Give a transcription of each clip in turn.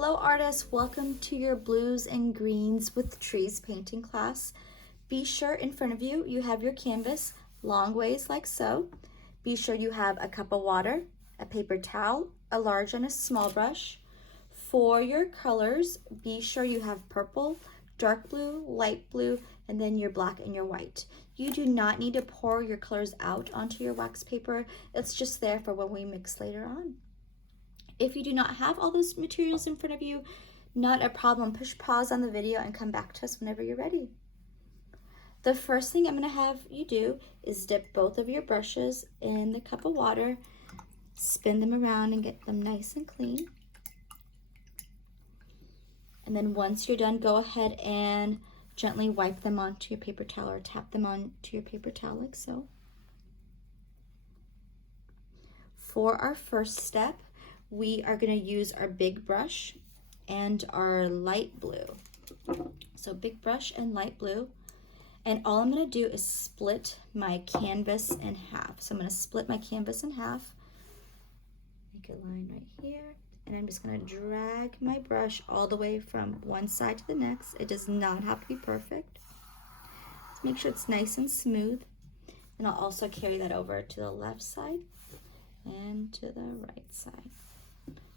Hello artists, welcome to your blues and greens with trees painting class. Be sure in front of you, you have your canvas long ways like so. Be sure you have a cup of water, a paper towel, a large and a small brush. For your colors, be sure you have purple, dark blue, light blue, and then your black and your white. You do not need to pour your colors out onto your wax paper. It's just there for when we mix later on. If you do not have all those materials in front of you, not a problem. Push pause on the video and come back to us whenever you're ready. The first thing I'm going to have you do is dip both of your brushes in the cup of water, spin them around and get them nice and clean. And then once you're done, go ahead and gently wipe them onto your paper towel or tap them onto your paper towel like so. For our first step, we are going to use our big brush and our light blue. So big brush and light blue. And all I'm going to do is split my canvas in half. So I'm going to split my canvas in half. Make a line right here. And I'm just going to drag my brush all the way from one side to the next. It does not have to be perfect. Just make sure it's nice and smooth. And I'll also carry that over to the left side and to the right side.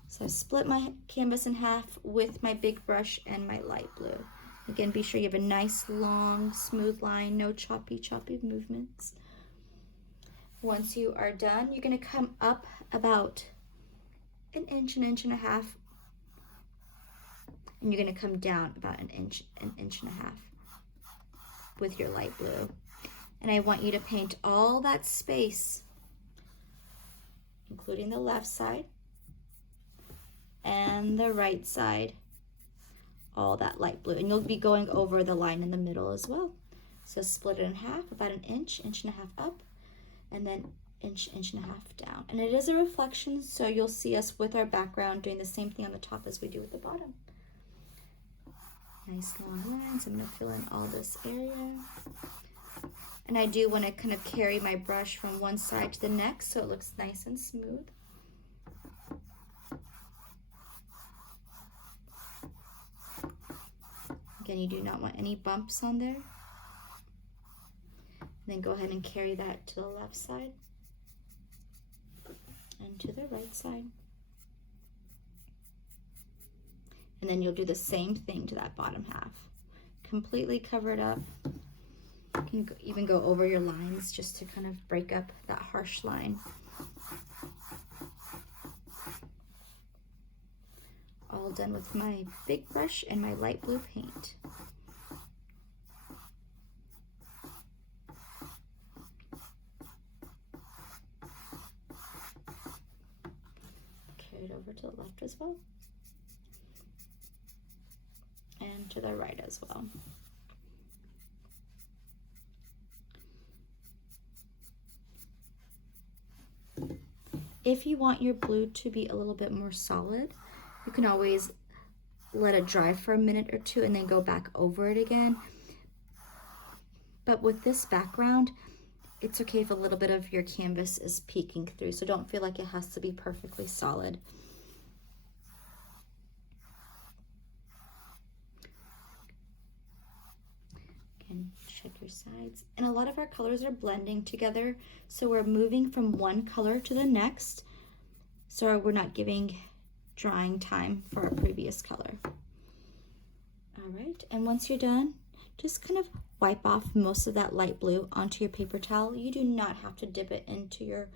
So I split my canvas in half with my big brush and my light blue. Again, be sure you have a nice, long, smooth line, no choppy movements. Once you are done, you're going to come up about an inch and a half, and you're going to come down about an inch and a half with your light blue. And I want you to paint all that space, including the left side and the right side, all that light blue. And you'll be going over the line in the middle as well. So split it in half, about an inch and a half up, and then inch and a half down. And it is a reflection, so you'll see us with our background doing the same thing on the top as we do with the bottom. Nice long lines. I'm going to fill in all this area. And I do want to kind of carry my brush from one side to the next so it looks nice and smooth. Again, you do not want any bumps on there. And then go ahead and carry that to the left side and to the right side. And then you'll do the same thing to that bottom half. Completely cover it up. You can even go over your lines just to kind of break up that harsh line. All done with my big brush and my light blue paint. Carry it over to the left as well. And to the right as well. If you want your blue to be a little bit more solid, you can always let it dry for a minute or two and then go back over it again. But with this background, it's okay if a little bit of your canvas is peeking through, so don't feel like it has to be perfectly solid. Again, check your sides. And a lot of our colors are blending together, so we're moving from one color to the next, so we're not giving drying time for our previous color. All right, and once you're done, just kind of wipe off most of that light blue onto your paper towel. You do not have to dip it into your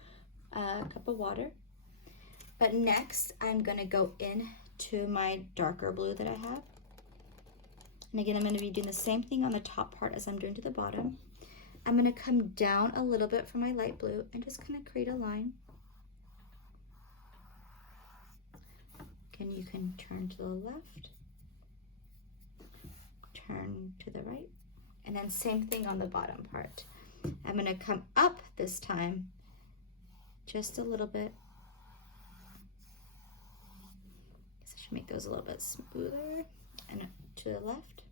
cup of water. But next, I'm gonna go into my darker blue that I have. And again, I'm gonna be doing the same thing on the top part as I'm doing to the bottom. I'm gonna come down a little bit from my light blue and just kind of create a line. Again, you can turn to the left, turn to the right, and then same thing on the bottom part. I'm going to come up this time just a little bit. I should make those a little bit smoother, and to the left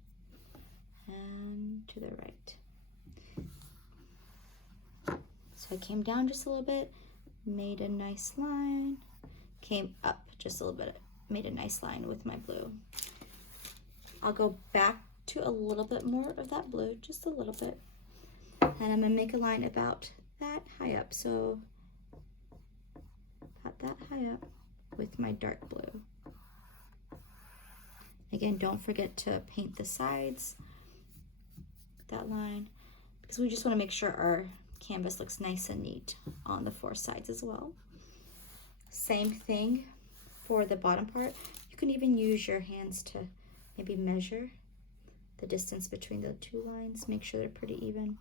and to the right. So I came down just a little bit, made a nice line, came up just a little bit made a nice line with my blue. I'll go back to a little bit more of that blue, just a little bit. And I'm gonna make a line about that high up. So about that high up with my dark blue. Again, don't forget to paint the sides with that line, because we just want to make sure our canvas looks nice and neat on the 4 sides as well. Same thing for the bottom part. You can even use your hands to maybe measure the distance between the 2 lines, make sure they're pretty even.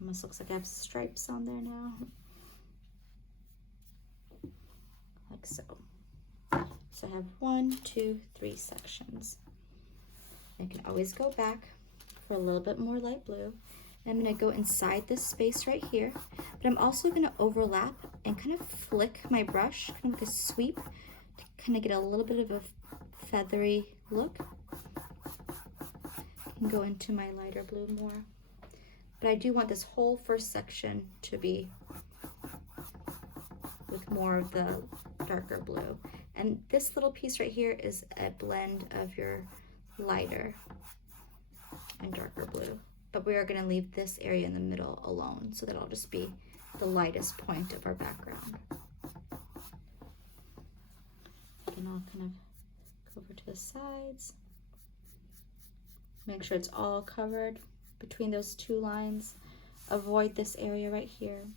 Almost looks like I have stripes on there now. Like so. So I have 1, 2, 3 sections. I can always go back for a little bit more light blue. I'm gonna go inside this space right here, but I'm also gonna overlap and kind of flick my brush, kind of like a sweep, to kind of get a little bit of a feathery look. I can go into my lighter blue more, but I do want this whole first section to be with more of the darker blue. And this little piece right here is a blend of your lighter and darker blue. But we are going to leave this area in the middle alone, so that'll just be the lightest point of our background. And I'll kind of go over to the sides. Make sure it's all covered between those 2 lines. Avoid this area right here.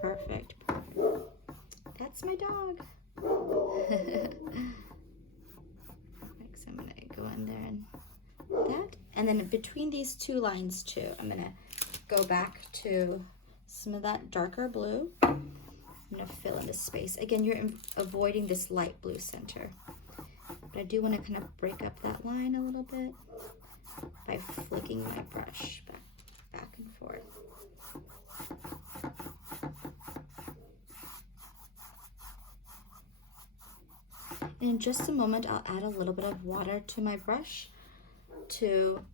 Perfect, perfect. That's my dog. Next, I'm gonna go in there and that. And then between these 2 lines too, I'm gonna go back to some of that darker blue. I'm gonna fill in this space. Again, you're avoiding this light blue center. But I do wanna kind of break up that line a little bit by flicking my brush back and forth. And in just a moment, I'll add a little bit of water to my brush to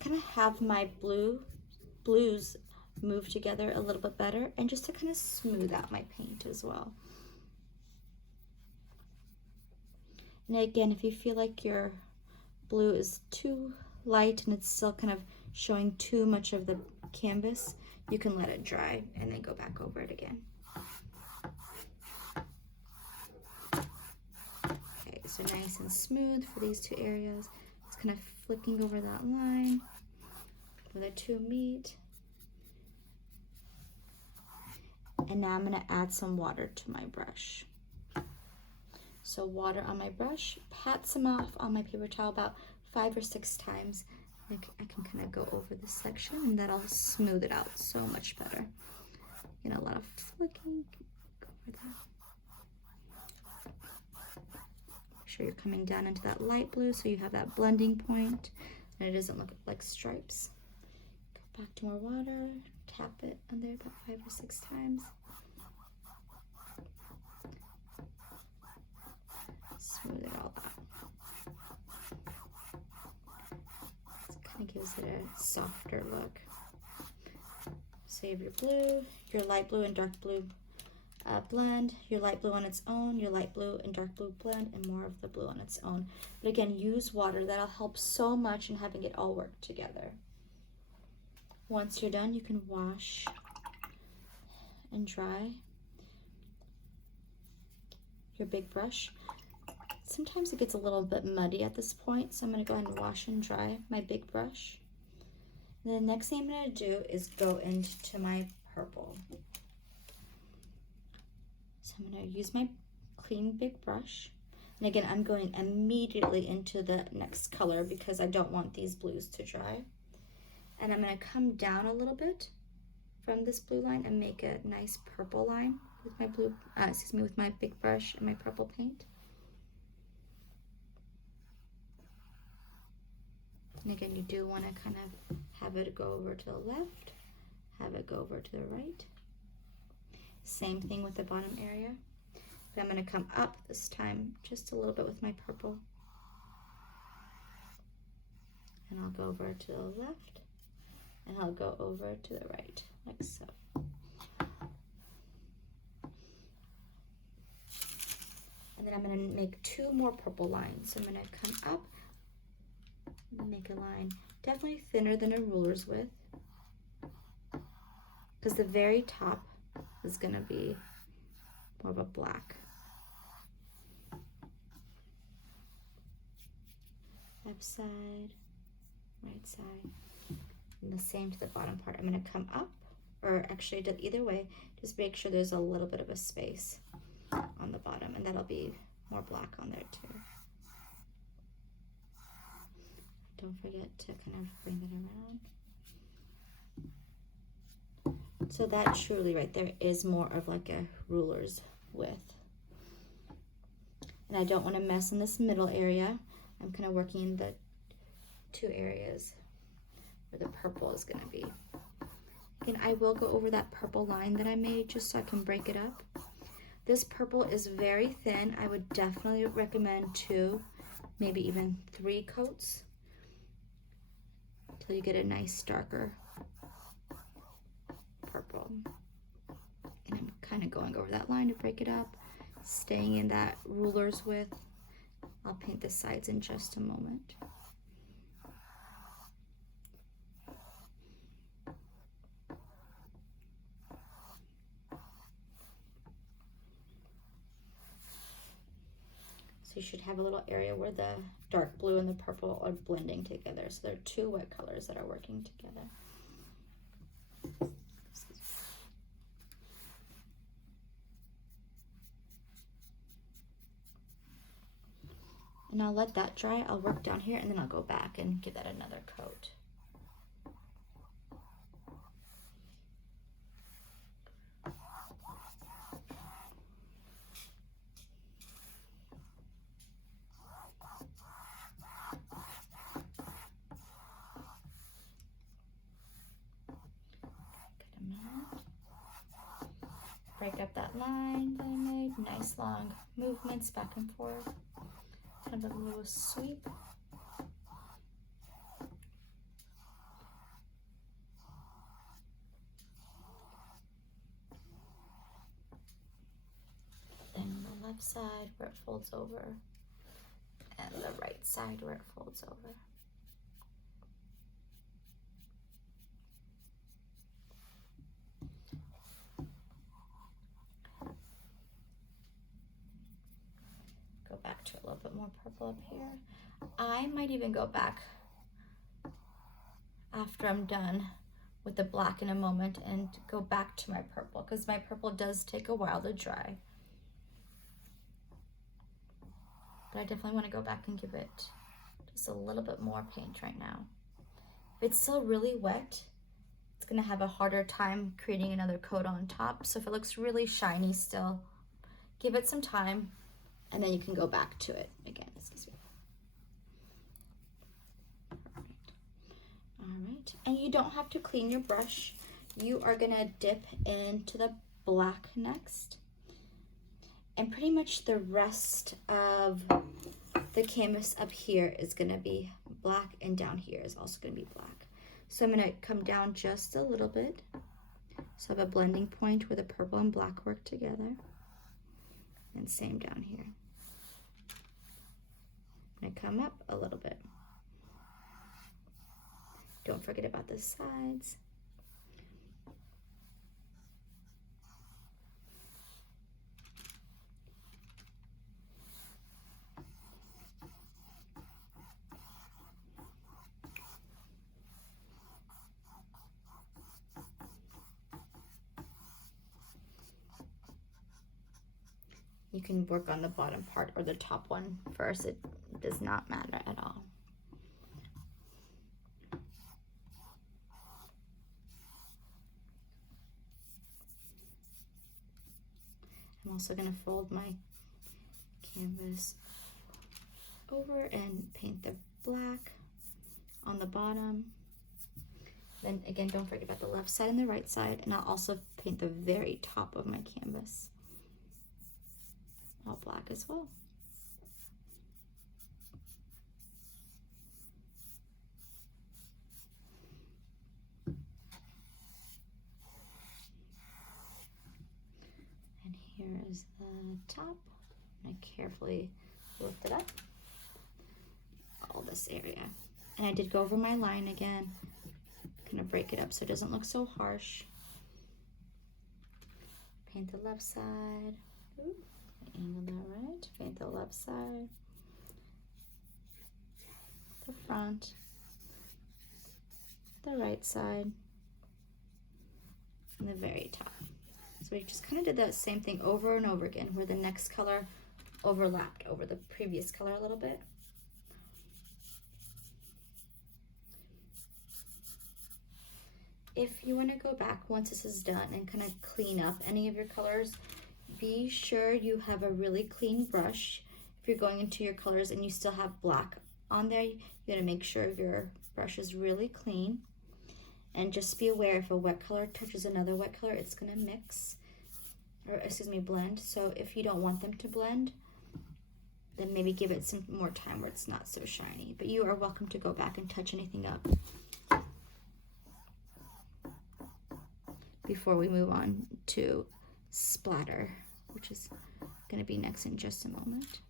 kind of have my blues move together a little bit better, and just to kind of smooth out my paint as well. And again, if you feel like your blue is too light and it's still kind of showing too much of the canvas, you can let it dry and then go back over it again. So nice and smooth for these 2 areas. It's kind of flicking over that line where the 2 meet. And now I'm gonna add some water to my brush. So water on my brush, pat some off on my paper towel about 5 or 6 times. I can kind of go over this section, and that'll smooth it out so much better. You know, a lot of flicking, go over that. Sure you're coming down into that light blue so you have that blending point and it doesn't look like stripes. Go back to more water, tap it on there about 5 or 6 times. Smooth it all out. This kind of gives it a softer look. So you have your blue, your light blue and dark blue blend, your light blue on its own, your light blue and dark blue blend, and more of the blue on its own. But again, use water. That'll help so much in having it all work together. Once you're done, you can wash and dry your big brush. Sometimes it gets a little bit muddy at this point, so I'm going to go ahead and wash and dry my big brush. And the next thing I'm going to do is go into my purple. So I'm going to use my clean big brush. And again, I'm going immediately into the next color because I don't want these blues to dry. And I'm going to come down a little bit from this blue line and make a nice purple line with my blue, with my big brush and my purple paint. And again, you do want to kind of have it go over to the left, have it go over to the right. Same thing with the bottom area. But I'm going to come up this time just a little bit with my purple. And I'll go over to the left, and I'll go over to the right, like so. And then I'm going to make 2 more purple lines. So I'm going to come up and make a line definitely thinner than a ruler's width, because the very top is going to be more of a black. Left side, right side, and the same to the bottom part. I'm going to come up, or actually I did either way, just make sure there's a little bit of a space on the bottom, and that'll be more black on there too. Don't forget to kind of bring that around. So that truly right there is more of like a ruler's width. And I don't want to mess in this middle area. I'm kind of working in the 2 areas where the purple is going to be. Again, I will go over that purple line that I made just so I can break it up. This purple is very thin. I would definitely recommend 2, maybe even 3 coats until you get a nice darker purple. And I'm kind of going over that line to break it up, staying in that ruler's width. I'll paint the sides in just a moment. So you should have a little area where the dark blue and the purple are blending together. So there are 2 wet colors that are working together. And I'll let that dry. I'll work down here and then I'll go back and give that another coat. Break up that line that I made. Nice long movements back and forth. Kind of a little sweep. Then the left side where it folds over, and the right side where it folds over. Go back to a little bit more purple up here. I might even go back after I'm done with the black in a moment and go back to my purple, because my purple does take a while to dry. But I definitely want to go back and give it just a little bit more paint right now. If it's still really wet, it's going to have a harder time creating another coat on top. So if it looks really shiny still, give it some time and then you can go back to it again. Excuse me. All right, and you don't have to clean your brush. You are going to dip into the black next. And pretty much the rest of the canvas up here is going to be black, and down here is also going to be black. So I'm going to come down just a little bit. So I have a blending point where the purple and black work together. And same down here. I'm going to come up a little bit. Don't forget about the sides. You can work on the bottom part or the top one first. It does not matter at all. I'm also going to fold my canvas over and paint the black on the bottom. Then again, don't forget about the left side and the right side, and I'll also paint the very top of my canvas all black as well. There's the top. I carefully lift it up. All this area. And I did go over my line again. Gonna break it up so it doesn't look so harsh. Paint the left side. Ooh, angle that right. Paint the left side. The front. The right side. And the very top. So we just kind of did that same thing over and over again, where the next color overlapped over the previous color a little bit. If you want to go back once this is done and kind of clean up any of your colors, be sure you have a really clean brush. If you're going into your colors and you still have black on there, you gotta make sure your brush is really clean. And just be aware, if a wet color touches another wet color, it's gonna mix, or excuse me, blend. So if you don't want them to blend, then maybe give it some more time where it's not so shiny. But you are welcome to go back and touch anything up before we move on to splatter, which is gonna be next in just a moment.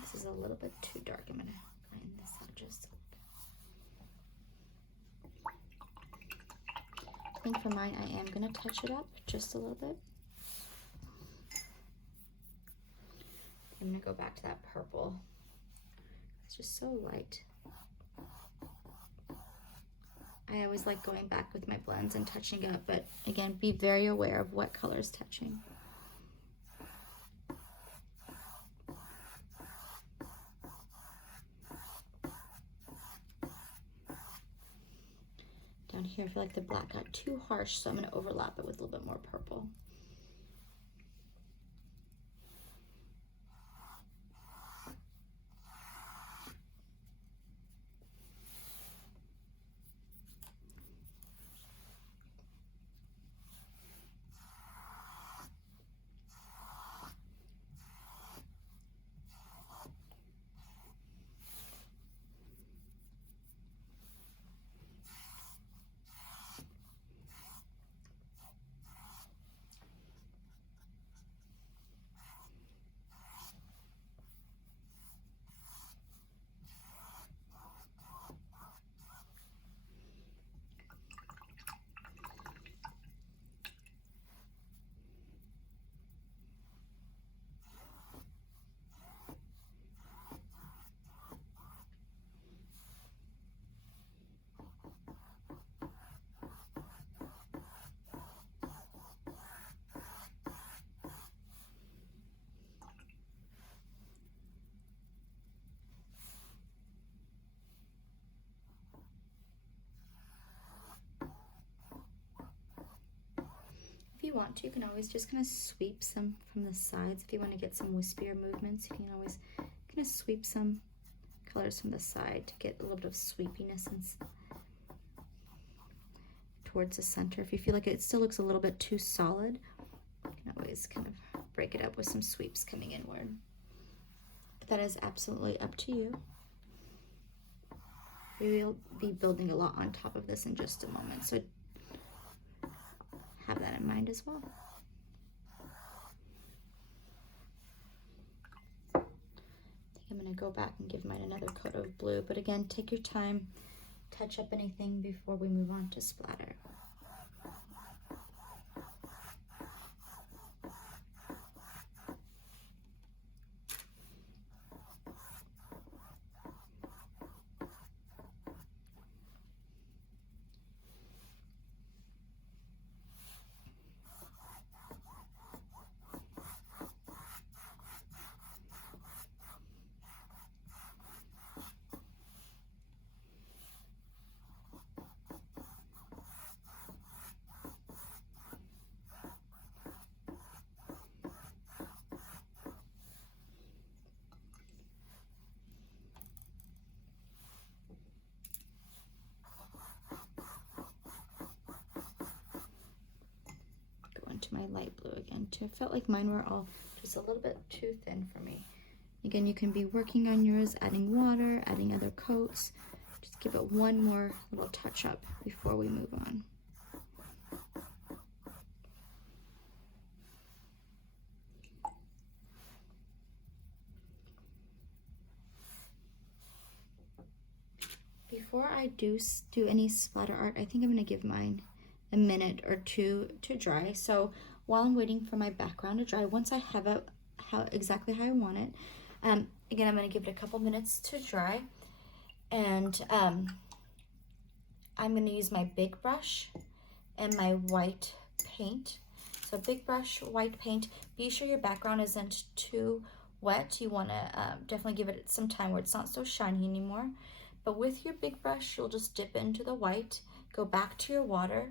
This is a little bit too dark. I'm gonna line this out just a little bit. I think for mine, I am gonna touch it up just a little bit. I'm gonna go back to that purple. It's just so light. I always like going back with my blends and touching up, but again, be very aware of what color is touching. Down here, I feel like the black got too harsh, so I'm going to overlap it with a little bit more purple. If you want to, you can always just kind of sweep some from the sides. If you want to get some wispier movements, you can always kind of sweep some colors from the side to get a little bit of sweepiness and towards the center. If you feel like it still looks a little bit too solid, you can always kind of break it up with some sweeps coming inward. But that is absolutely up to you. We will be building a lot on top of this in just a moment, so have that in mind as well. I think I'm going to go back and give mine another coat of blue, but again, take your time, touch up anything before we move on to splatter. To my light blue again too. I felt like mine were all just a little bit too thin for me. Again, you can be working on yours, adding water, adding other coats. Just give it one more little touch up before we move on. Before I do any splatter art, I think I'm going to give mine a minute or two to dry. So while I'm waiting for my background to dry, once I have it exactly how I want it, again, I'm going to give it a couple minutes to dry. And I'm going to use my big brush and my white paint. So big brush, white paint. Be sure your background isn't too wet. You want to definitely give it some time where it's not so shiny anymore. But with your big brush, you'll just dip into the white, go back to your water,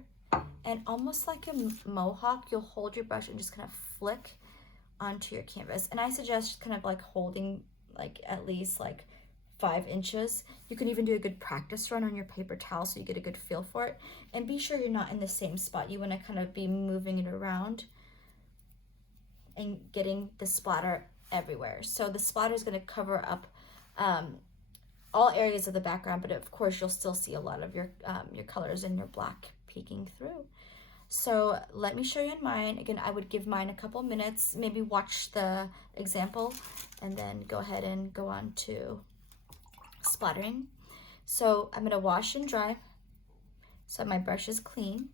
and almost like a mohawk, you'll hold your brush and just kind of flick onto your canvas. And I suggest kind of like holding like at least like 5 inches. You can even do a good practice run on your paper towel so you get a good feel for it. And be sure you're not in the same spot. You want to kind of be moving it around and getting the splatter everywhere. So the splatter is going to cover up all areas of the background, but of course you'll still see a lot of your colors and your black peeking through. So let me show you on mine. Again, I would give mine a couple minutes, maybe watch the example, and then go ahead and go on to splattering. So I'm gonna wash and dry, so my brush is clean.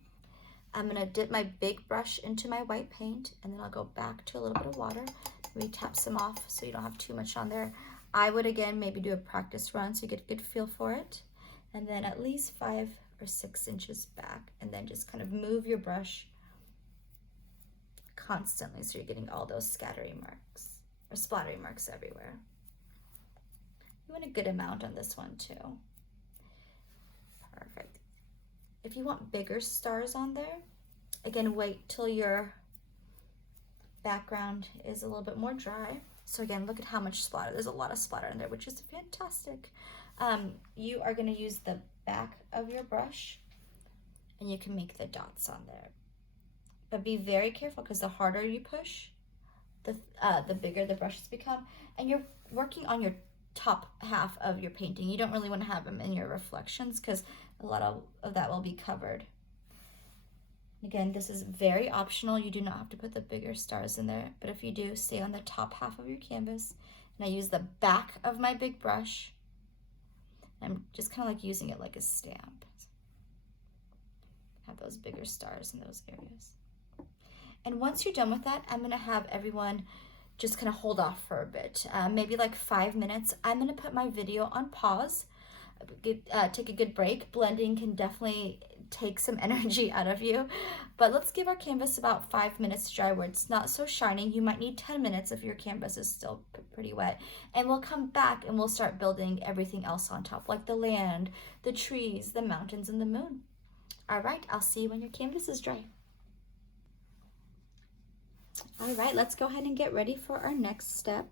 I'm gonna dip my big brush into my white paint, and then I'll go back to a little bit of water. Maybe tap some off so you don't have too much on there. I would, again, maybe do a practice run so you get a good feel for it. And then at least 5 or 6 inches back, and then just kind of move your brush constantly so you're getting all those scattering marks or splattering marks everywhere. You want a good amount on this one too. Perfect. If you want bigger stars on there, again, wait till your background is a little bit more dry. So again, look at how much splatter. There's a lot of splatter in there, which is fantastic. You are going to use the back of your brush, and you can make the dots on there. But be very careful, because the harder you push, the bigger the brushes become. And you're working on your top half of your painting. You don't really want to have them in your reflections, because a lot of that will be covered. Again, this is very optional. You do not have to put the bigger stars in there, but if you do, stay on the top half of your canvas. And I use the back of my big brush. I'm just kind of like using it like a stamp. Have those bigger stars in those areas. And once you're done with that, I'm gonna have everyone just kind of hold off for a bit, maybe like 5 minutes. I'm gonna put my video on pause, take a good break. Blending can definitely take some energy out of you, but let's give our canvas about 5 minutes to dry where it's not so shiny. You might need 10 minutes if your canvas is still pretty wet, and we'll come back and we'll start building everything else on top, like the land, the trees, the mountains, and the moon. All right, I'll see you when your canvas is dry. All right, let's go ahead and get ready for our next step.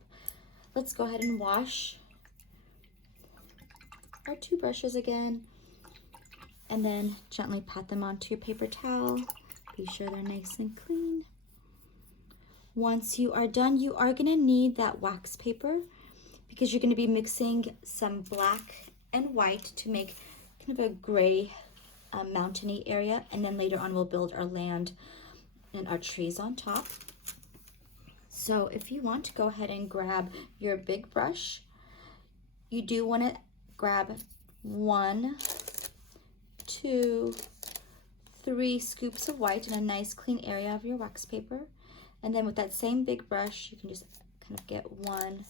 Let's go ahead and wash our 2 brushes again, and then gently pat them onto your paper towel. Be sure they're nice and clean. Once you are done, you are gonna need that wax paper, because you're gonna be mixing some black and white to make kind of a gray mountainy area, and then later on we'll build our land and our trees on top. So if you want to go ahead and grab your big brush, you do want to grab 1, 2, 3 scoops of white in a nice clean area of your wax paper. And then with that same big brush, you can just kind of get 1,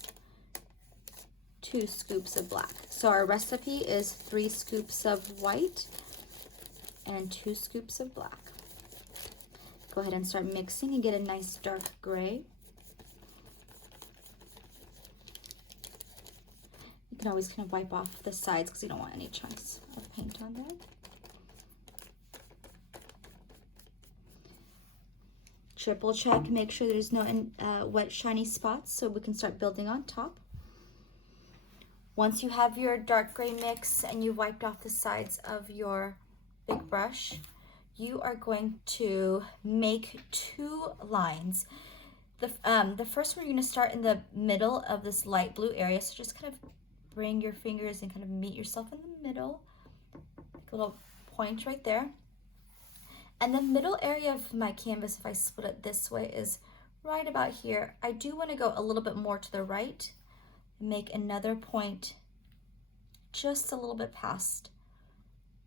2 scoops of black. So our recipe is 3 scoops of white and 2 scoops of black. Go ahead and start mixing and get a nice dark gray. You can always kind of wipe off the sides because you don't want any chunks of paint on there. Triple check, make sure there's no wet shiny spots so we can start building on top. Once you have your dark gray mix and you wiped off the sides of your big brush, you are going to make 2 lines. The first one, you're going to start in the middle of this light blue area, so just kind of bring your fingers and kind of meet yourself in the middle, like a little point right there. And the middle area of my canvas, if I split it this way, is right about here. I do want to go a little bit more to the right and make another point just a little bit past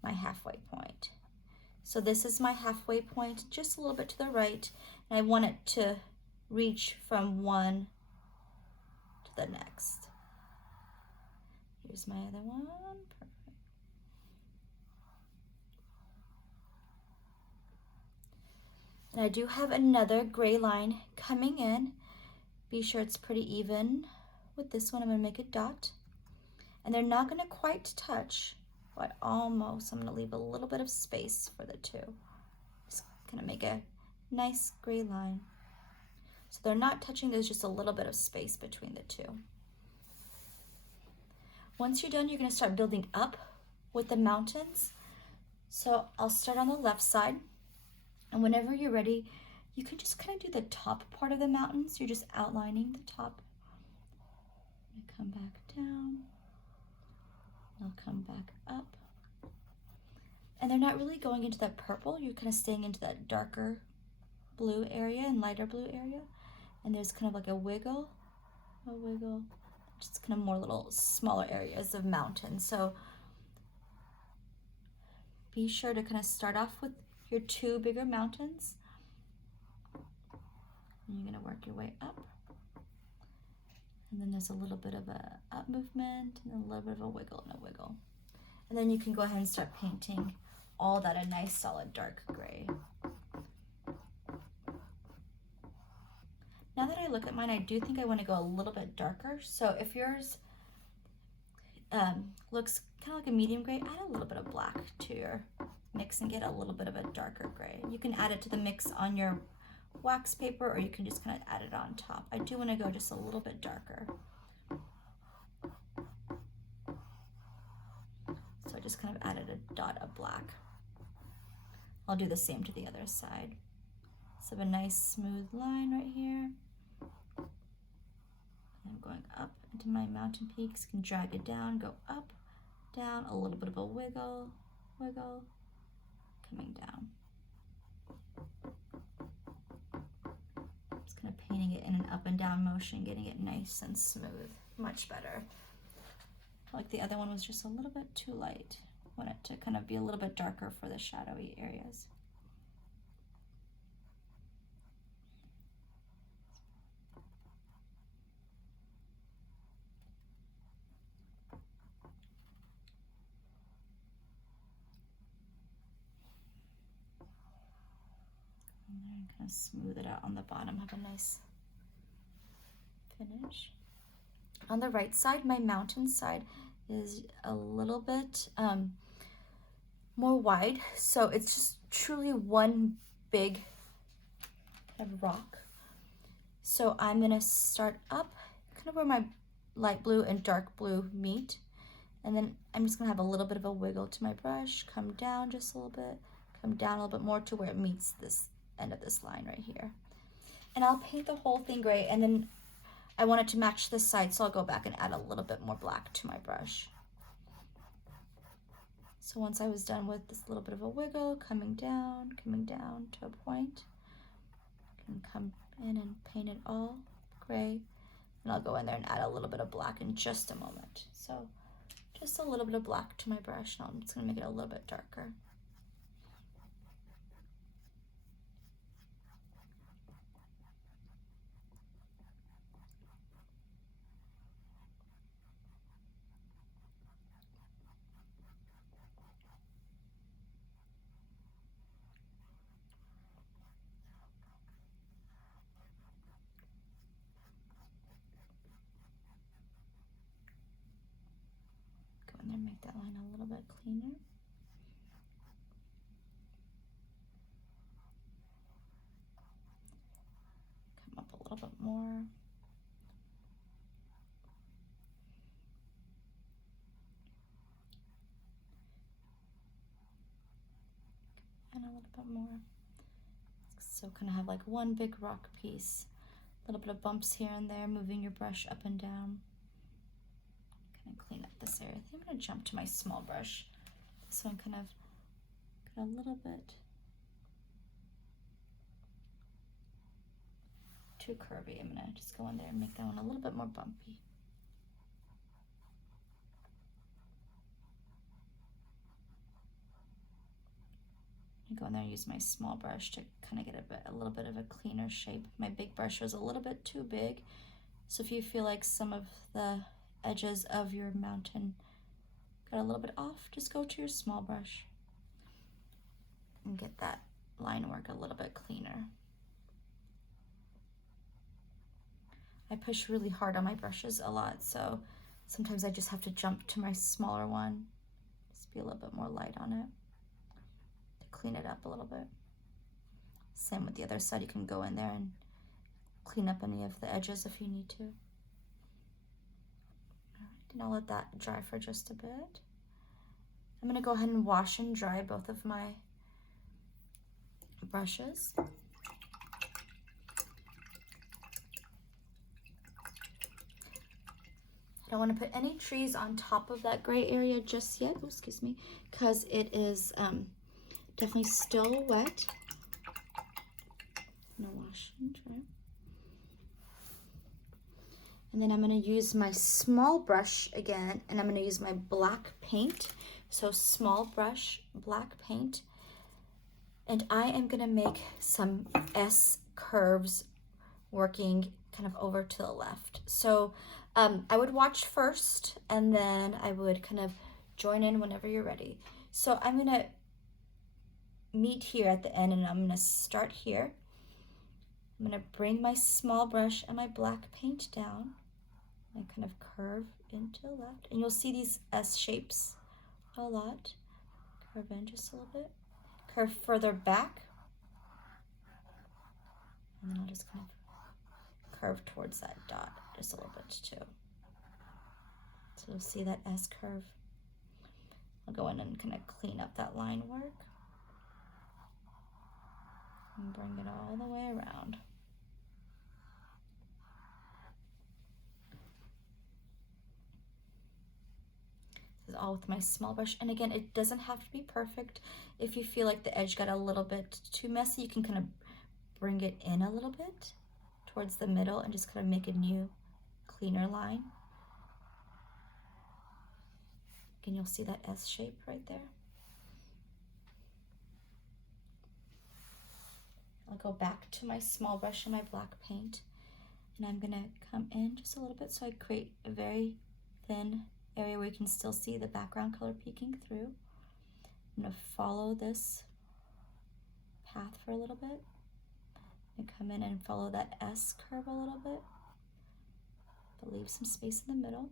my halfway point. So this is my halfway point, just a little bit to the right, and I want it to reach from one to the next. Here's my other one. Perfect. And I do have another gray line coming in. Be sure it's pretty even. With this one, I'm going to make a dot. And they're not going to quite touch, but almost. I'm going to leave a little bit of space for the two. Just going to make a nice gray line. So they're not touching, there's just a little bit of space between the two. Once you're done, you're going to start building up with the mountains. So I'll start on the left side. And whenever you're ready, you can just kind of do the top part of the mountains. You're just outlining the top. I'm gonna come back down. I'll come back up. And they're not really going into that purple. You're kind of staying into that darker blue area and lighter blue area. And there's kind of like a wiggle, just kind of more little smaller areas of mountains. So be sure to kind of start off with your two bigger mountains. And you're going to work your way up. And then there's a little bit of a up movement and a little bit of a wiggle and a wiggle. And then you can go ahead and start painting all that a nice solid dark gray. Now that I look at mine, I do think I want to go a little bit darker. So if yours looks kind of like a medium gray, add a little bit of black to your mix and get a little bit of a darker gray. You can add it to the mix on your wax paper, or you can just kind of add it on top. I do want to go just a little bit darker. So I just kind of added a dot of black. I'll do the same to the other side. So a nice smooth line right here. I'm going up into my mountain peaks, can drag it down, go up, down, a little bit of a wiggle, wiggle, coming down. Just kind of painting it in an up and down motion, getting it nice and smooth, much better. Like the other one was just a little bit too light. I want it to kind of be a little bit darker for the shadowy areas. And kind of smooth it out on the bottom, have a nice finish. On the right side, my mountain side is a little bit more wide, so it's just truly one big kind of rock. So I'm gonna start up kind of where my light blue and dark blue meet, and then I'm just gonna have a little bit of a wiggle to my brush, come down just a little bit, come down a little bit more to where it meets this end of this line right here. And I'll paint the whole thing gray, and then I want it to match this side, so I'll go back and add a little bit more black to my brush. So once I was done with this little bit of a wiggle, coming down to a point, I can come in and paint it all gray, and I'll go in there and add a little bit of black in just a moment. So just a little bit of black to my brush, and I'm just gonna make it a little bit darker. Go in there and make that line a little bit cleaner. Come up a little bit more. And a little bit more. So kind of have like one big rock piece. A little bit of bumps here and there, moving your brush up and down. Kind of clean up this area. I think I'm going to jump to my small brush. This one kind of got a little bit too curvy. I'm going to just go in there and make that one a little bit more bumpy. I go in there and use my small brush to kind of get a little bit of a cleaner shape. My big brush was a little bit too big, so if you feel like some of the edges of your mountain got a little bit off, just go to your small brush and get that line work a little bit cleaner. I push really hard on my brushes a lot, so sometimes I just have to jump to my smaller one, just be a little bit more light on it to clean it up a little bit. Same with the other side, you can go in there and clean up any of the edges if you need to. All right, and I'll let that dry for just a bit. I'm gonna go ahead and wash and dry both of my brushes. I don't want to put any trees on top of that gray area just yet, excuse me, because it is definitely still wet. I'm gonna wash and dry. And then I'm gonna use my small brush again, and I'm gonna use my black paint. So small brush, black paint. And I am gonna make some S curves working kind of over to the left. So I would watch first, and then I would kind of join in whenever you're ready. So I'm gonna meet here at the end, and I'm gonna start here. I'm gonna bring my small brush and my black paint down and kind of curve into the left. And you'll see these S shapes a lot. Curve in just a little bit. Curve further back. And then I'll just kind of curve towards that dot just a little bit too. So you'll see that S curve. I'll go in and kind of clean up that line work. And bring it all the way around. This is all with my small brush. And again, it doesn't have to be perfect. If you feel like the edge got a little bit too messy, you can kind of bring it in a little bit towards the middle and just kind of make a new, cleaner line. Again, you'll see that S shape right there. I'll go back to my small brush and my black paint, and I'm gonna come in just a little bit so I create a very thin area where you can still see the background color peeking through. I'm gonna follow this path for a little bit and come in and follow that S curve a little bit, but leave some space in the middle.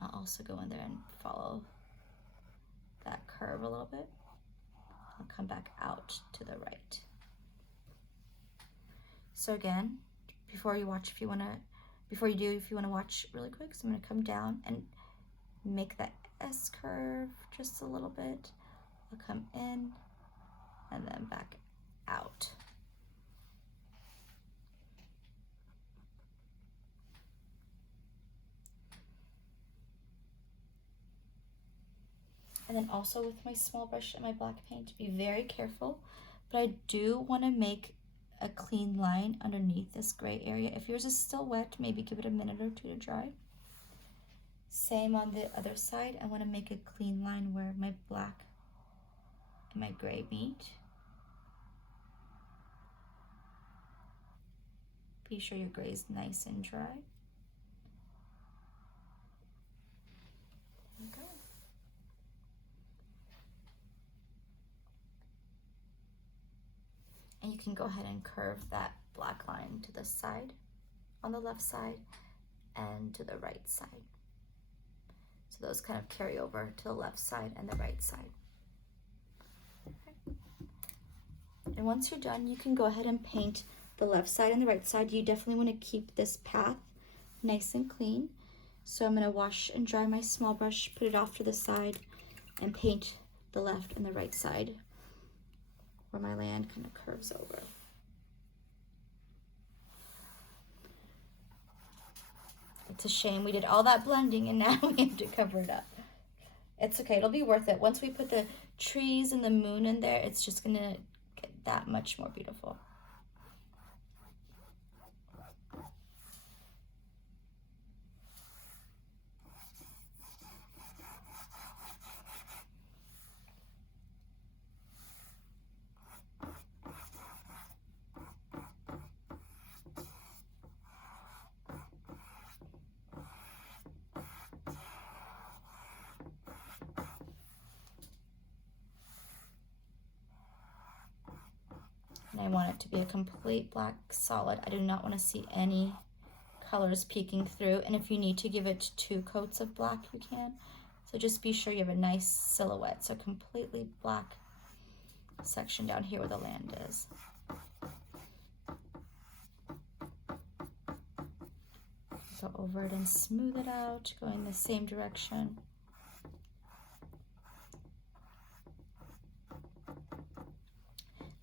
I'll also go in there and follow that curve a little bit. I'll come back out to the right. So again, before you watch, if you want to watch really quick, so I'm going to come down and make that S curve just a little bit. I'll come in and then back out. And then also with my small brush and my black paint, be very careful, but I do want to make a clean line underneath this gray area. If yours is still wet, maybe give it a minute or two to dry. Same on the other side. I want to make a clean line where my black and my gray meet. Be sure your gray is nice and dry. There we go. And you can go ahead and curve that black line to the side, on the left side, and to the right side. So those kind of carry over to the left side and the right side. Okay. And once you're done, you can go ahead and paint the left side and the right side. You definitely want to keep this path nice and clean. So I'm going to wash and dry my small brush, put it off to the side, and paint the left and the right side where my land kind of curves over. It's a shame we did all that blending and now we have to cover it up. It's okay, it'll be worth it. Once we put the trees and the moon in there, it's just gonna get that much more beautiful. want it to be a complete black solid. I do not want to see any colors peeking through. And if you need to give it 2 coats of black, you can. So just be sure you have a nice silhouette. So completely black section down here where the land is. Go over it and smooth it out, going the same direction.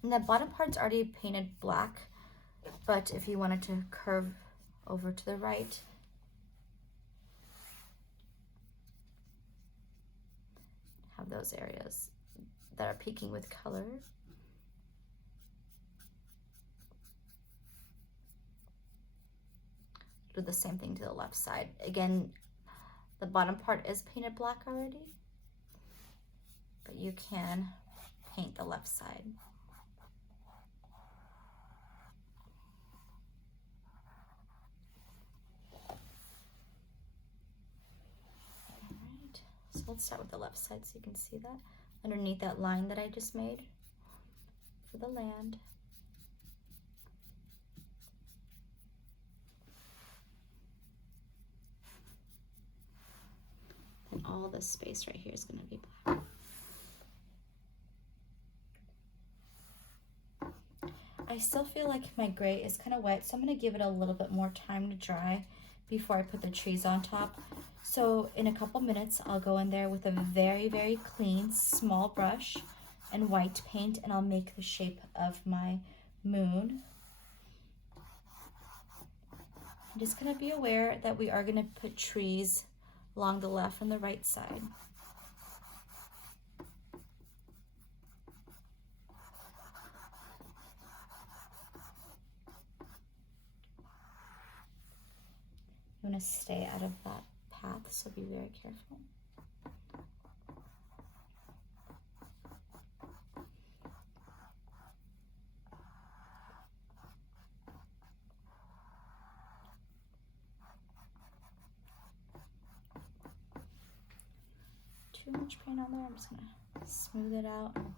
And the bottom part's already painted black, but if you wanted to curve over to the right, have those areas that are peaking with color. Do the same thing to the left side. Again, the bottom part is painted black already, but you can paint the left side. Alright, so let's start with the left side so you can see that. Underneath that line that I just made for the land. And all this space right here is going to be black. I still feel like my gray is kind of wet, so I'm going to give it a little bit more time to dry before I put the trees on top. So in a couple minutes, I'll go in there with a very, very clean, small brush and white paint, and I'll make the shape of my moon. I'm just going to be aware that we are going to put trees along the left and the right side. You want to stay out of that path, so be very careful. Too much paint on there. I'm just gonna smooth it out and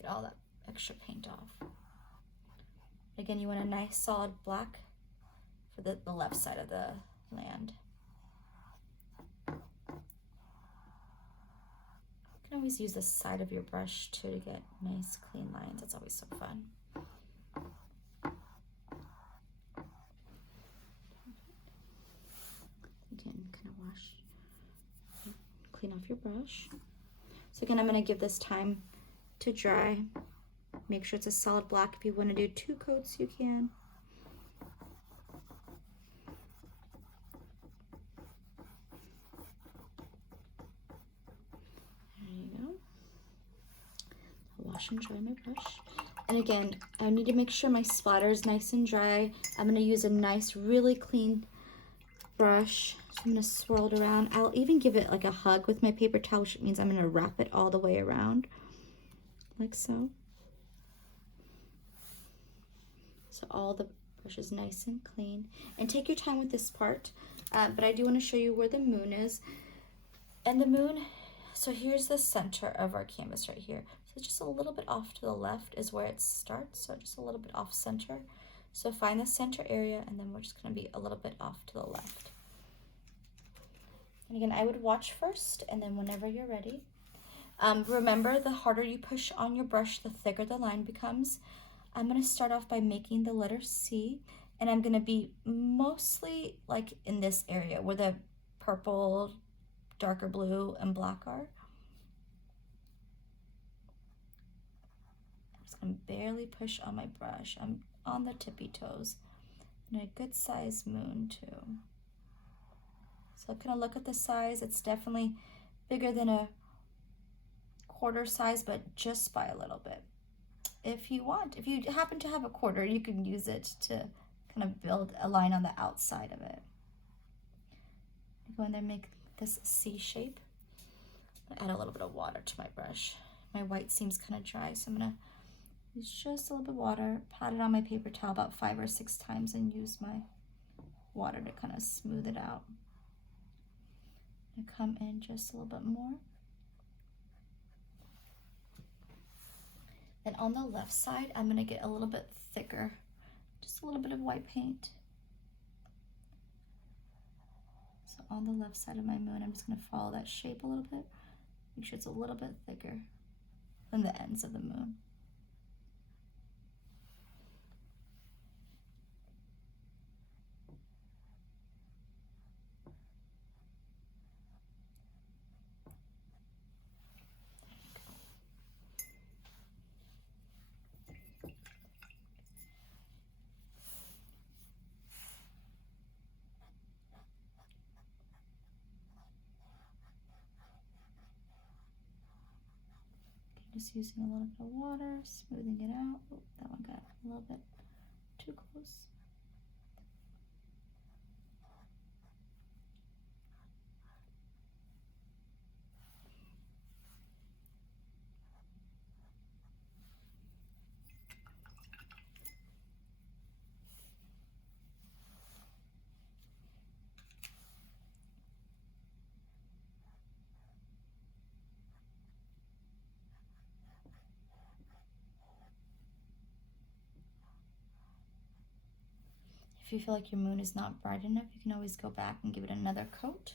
get all that extra paint off. Again, you want a nice solid black for the left side of the land. You can always use the side of your brush too to get nice clean lines. That's always so fun. Again, kind of wash, clean off your brush. So again, I'm going to give this time to dry. Make sure it's a solid black. If you want to do 2 coats, you can. There you go. I'll wash and dry my brush. And again, I need to make sure my splatter is nice and dry. I'm going to use a nice, really clean brush. So I'm going to swirl it around. I'll even give it like a hug with my paper towel, which means I'm going to wrap it all the way around, like so. So all the brush is nice and clean. And take your time with this part, but I do want to show you where the moon is. And the moon, so here's the center of our canvas right here. So just a little bit off to the left is where it starts, so just a little bit off center. So find the center area, and then we're just going to be a little bit off to the left. And again, I would watch first, and then whenever you're ready. Remember, the harder you push on your brush, the thicker the line becomes. I'm going to start off by making the letter C, and I'm going to be mostly like in this area where the purple, darker blue, and black are. I'm just going to barely push on my brush. I'm on the tippy toes. And a good size moon too. So kind of look at the size. It's definitely bigger than a quarter size, but just by a little bit. If you want, if you happen to have a quarter, you can use it to kind of build a line on the outside of it. Go in there and make this C shape. Add a little bit of water to my brush. My white seems kind of dry, so I'm gonna use just a little bit of water, pat it on my paper towel about 5 or 6 times, and use my water to kind of smooth it out. I'm gonna come in just a little bit more. Then on the left side, I'm gonna get a little bit thicker, just a little bit of white paint. So on the left side of my moon, I'm just gonna follow that shape a little bit. Make sure it's a little bit thicker than the ends of the moon. Just using a little bit of water, smoothing it out. Oh, that one got a little bit too close. If you feel like your moon is not bright enough, you can always go back and give it another coat.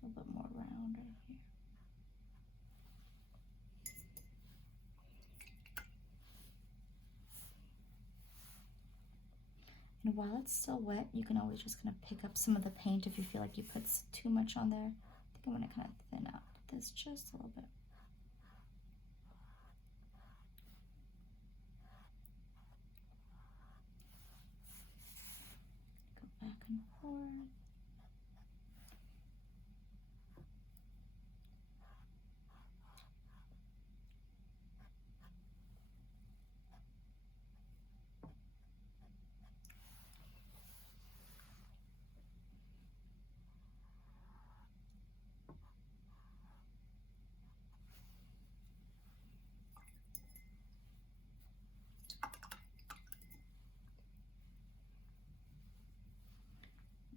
A little bit more rounder here. And while it's still wet, you can always just kind of pick up some of the paint if you feel like you put too much on there. I think I'm going to kind of thin out this just a little bit. Go back and forth.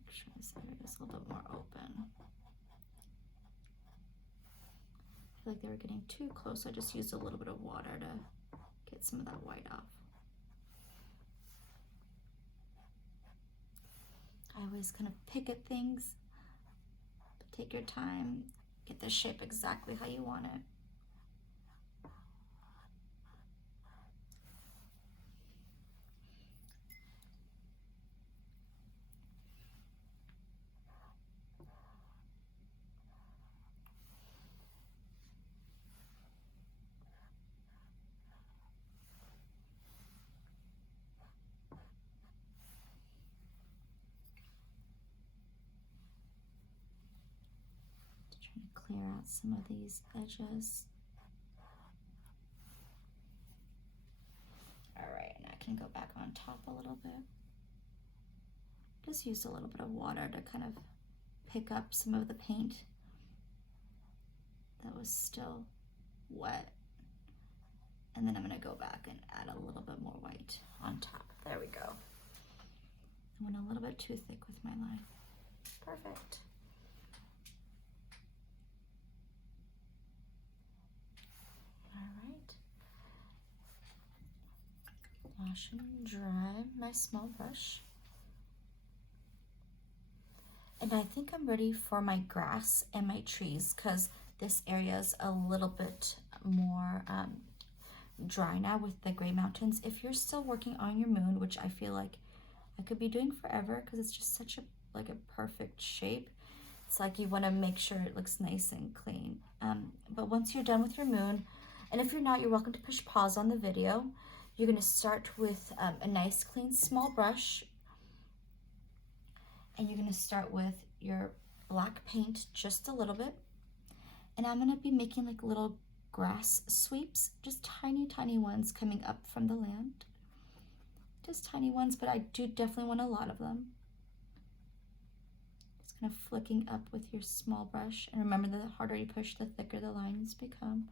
Make sure this area is a little bit more open. I feel like they were getting too close. I just used a little bit of water to get some of that white off. I always kind of pick at things, but take your time, get the shape exactly how you want it. Trying to clear out some of these edges. All right, and I can go back on top a little bit. Just use a little bit of water to kind of pick up some of the paint that was still wet. And then I'm gonna go back and add a little bit more white on top. There we go. I went a little bit too thick with my line. Perfect. All right. Wash and dry my small brush. And I think I'm ready for my grass and my trees because this area is a little bit more dry now with the Gray Mountains. If you're still working on your moon, which I feel like I could be doing forever because it's just such a perfect shape. It's like you want to make sure it looks nice and clean. But once you're done with your moon, and if you're not, you're welcome to push pause on the video. You're going to start with a nice clean small brush. And you're going to start with your black paint just a little bit. And I'm going to be making like little grass sweeps, just tiny, tiny ones coming up from the land. Just tiny ones, but I do definitely want a lot of them. Just kind of flicking up with your small brush. And remember, the harder you push, the thicker the lines become.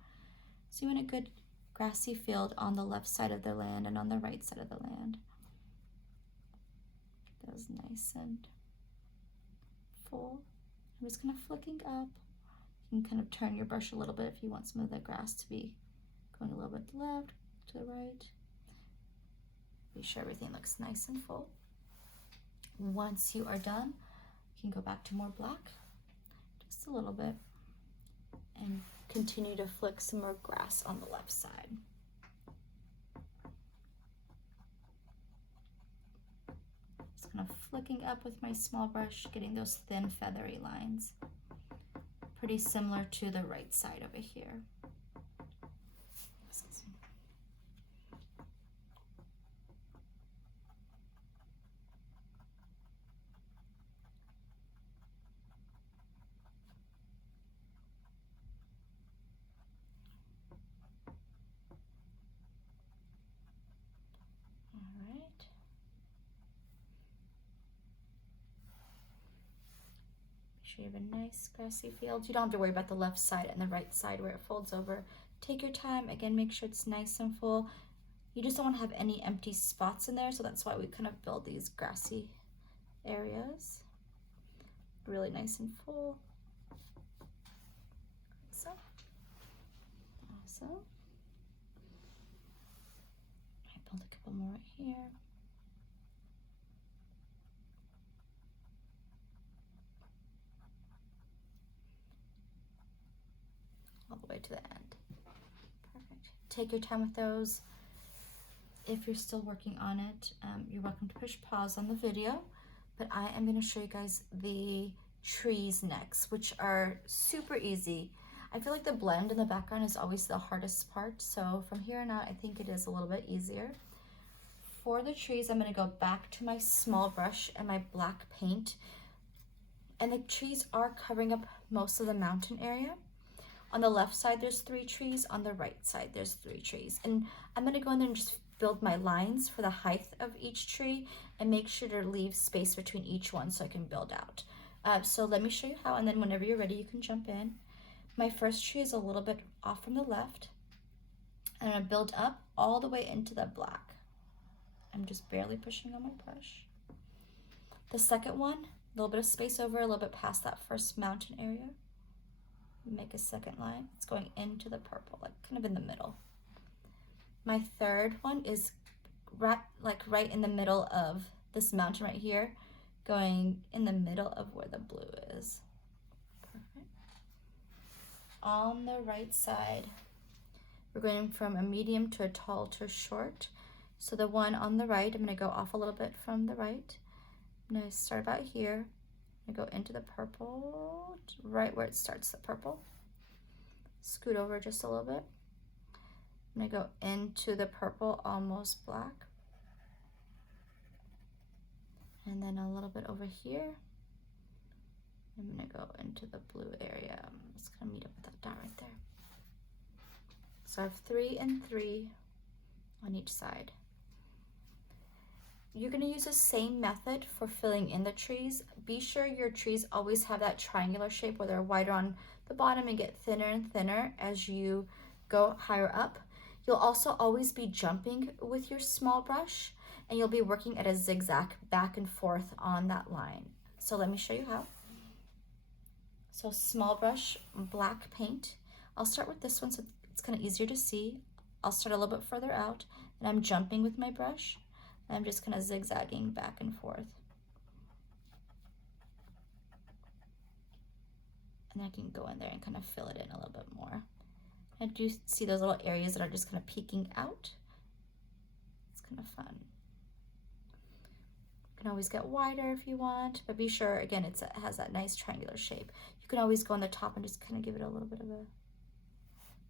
So you want a good grassy field on the left side of the land and on the right side of the land. That was nice and full. I'm just kind of flicking up, You can kind of turn your brush a little bit if you want some of the grass to be going a little bit to the left, to the right. Be sure everything looks nice and full. Once you are done, you can go back to more black, just a little bit, and continue to flick some more grass on the left side. Just kind of flicking up with my small brush, getting those thin feathery lines. Pretty similar to the right side over here. Sure you have a nice grassy field. You don't have to worry about the left side and the right side where it folds over. Take your time. Again, make sure it's nice and full. You just don't want to have any empty spots in there, so that's why we kind of build these grassy areas. Really nice and full. So, awesome. I build a couple more right here. All the way to the end. Perfect. Take your time with those. If you're still working on it, you're welcome to push pause on the video, but I am going to show you guys the trees next, which are super easy. I feel like the blend in the background is always the hardest part, so from here on out, I think it is a little bit easier. For the trees, I'm going to go back to my small brush and my black paint, and the trees are covering up most of the mountain area. On the left side, there's 3 trees. On the right side, there's 3 trees. And I'm going to go in there and just build my lines for the height of each tree and make sure to leave space between each one so I can build out. So let me show you how, and then whenever you're ready, you can jump in. My first tree is a little bit off from the left. And I'm going to build up all the way into the black. I'm just barely pushing on my brush. The second one, a little bit of space over, a little bit past that first mountain area. Make a second line. It's going into the purple, like kind of in the middle. My third one is right in the middle of this mountain right here, going in the middle of where the blue is. Perfect. On the right side, we're going from a medium to a tall to a short. So the one on the right, I'm going to go off a little bit from the right. I'm going to start about here. I go into the purple, right where it starts the purple. Scoot over just a little bit. I'm gonna go into the purple, almost black. And then a little bit over here. I'm gonna go into the blue area. I'm just gonna meet up with that dot right there. So I have 3 and 3 on each side. You're going to use the same method for filling in the trees. Be sure your trees always have that triangular shape where they're wider on the bottom and get thinner and thinner as you go higher up. You'll also always be jumping with your small brush, and you'll be working at a zigzag back and forth on that line. So let me show you how. So small brush, black paint. I'll start with this one so it's kind of easier to see. I'll start a little bit further out, and I'm jumping with my brush. I'm just kind of zigzagging back and forth. And I can go in there and kind of fill it in a little bit more. And do you see those little areas that are just kind of peeking out? It's kind of fun. You can always get wider if you want, but be sure, again, it has that nice triangular shape. You can always go on the top and just kind of give it a little bit of a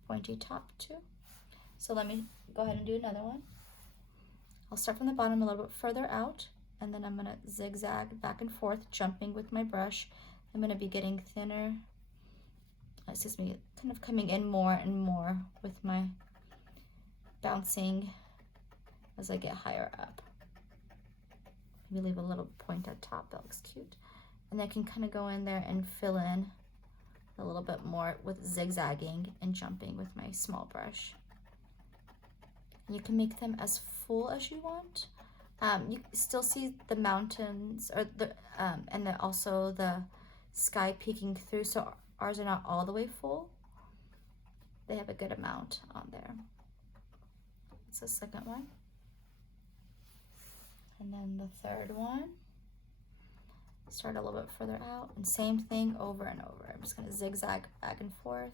pointy top too. So let me go ahead and do another one. I'll start from the bottom a little bit further out, and then I'm going to zigzag back and forth, jumping with my brush. I'm going to be getting thinner, kind of coming in more and more with my bouncing as I get higher up. Maybe leave a little point at top, that looks cute. And I can kind of go in there and fill in a little bit more with zigzagging and jumping with my small brush. You can make them as full as you want. You still see the mountains or also the sky peeking through. So ours are not all the way full. They have a good amount on there. It's the second one. And then the third one. Start a little bit further out, and same thing over and over. I'm just gonna zigzag back and forth.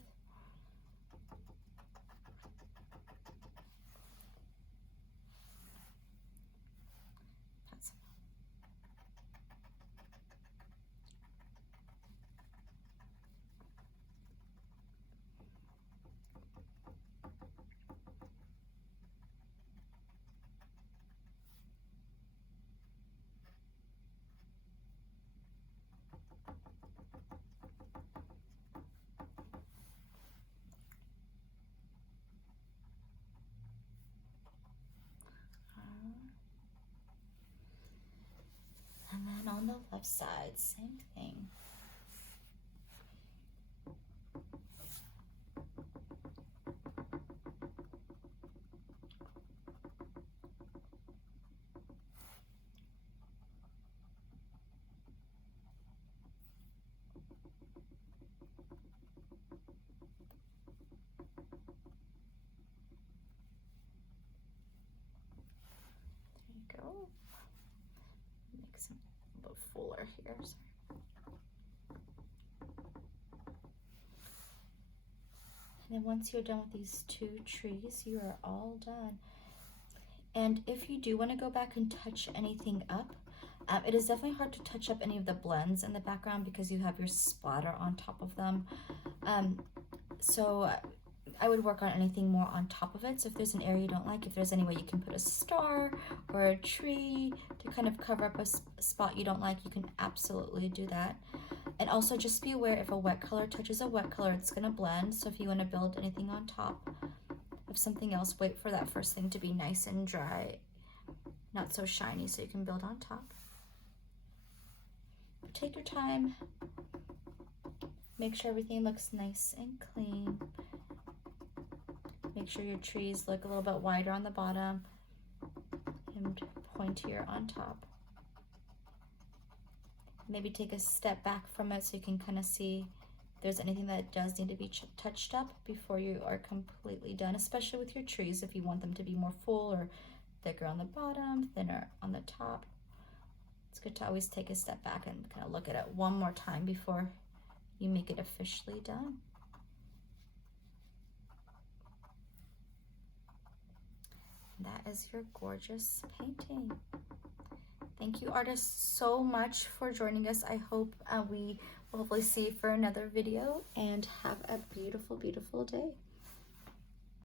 And then on the left side, same thing. There you go. Make some a little fuller here. Sorry. And then once you're done with these 2 trees, you are all done. And if you do want to go back and touch anything up, it is definitely hard to touch up any of the blends in the background because you have your splatter on top of them. So I would work on anything more on top of it. So if there's an area you don't like, if there's any way you can put a star or a tree to kind of cover up a spot you don't like, you can absolutely do that. And also just be aware, if a wet color touches a wet color, it's gonna blend. So if you wanna build anything on top of something else, wait for that first thing to be nice and dry, not so shiny, so you can build on top. But take your time, make sure everything looks nice and clean. Make sure your trees look a little bit wider on the bottom and pointier on top. Maybe take a step back from it so you can kind of see if there's anything that does need to be touched up before you are completely done, especially with your trees if you want them to be more full or thicker on the bottom, thinner on the top. It's good to always take a step back and kind of look at it one more time before you make it officially done. That is your gorgeous painting. Thank you, artists, so much for joining us. I hope we will hopefully see you for another video, and have a beautiful, beautiful day.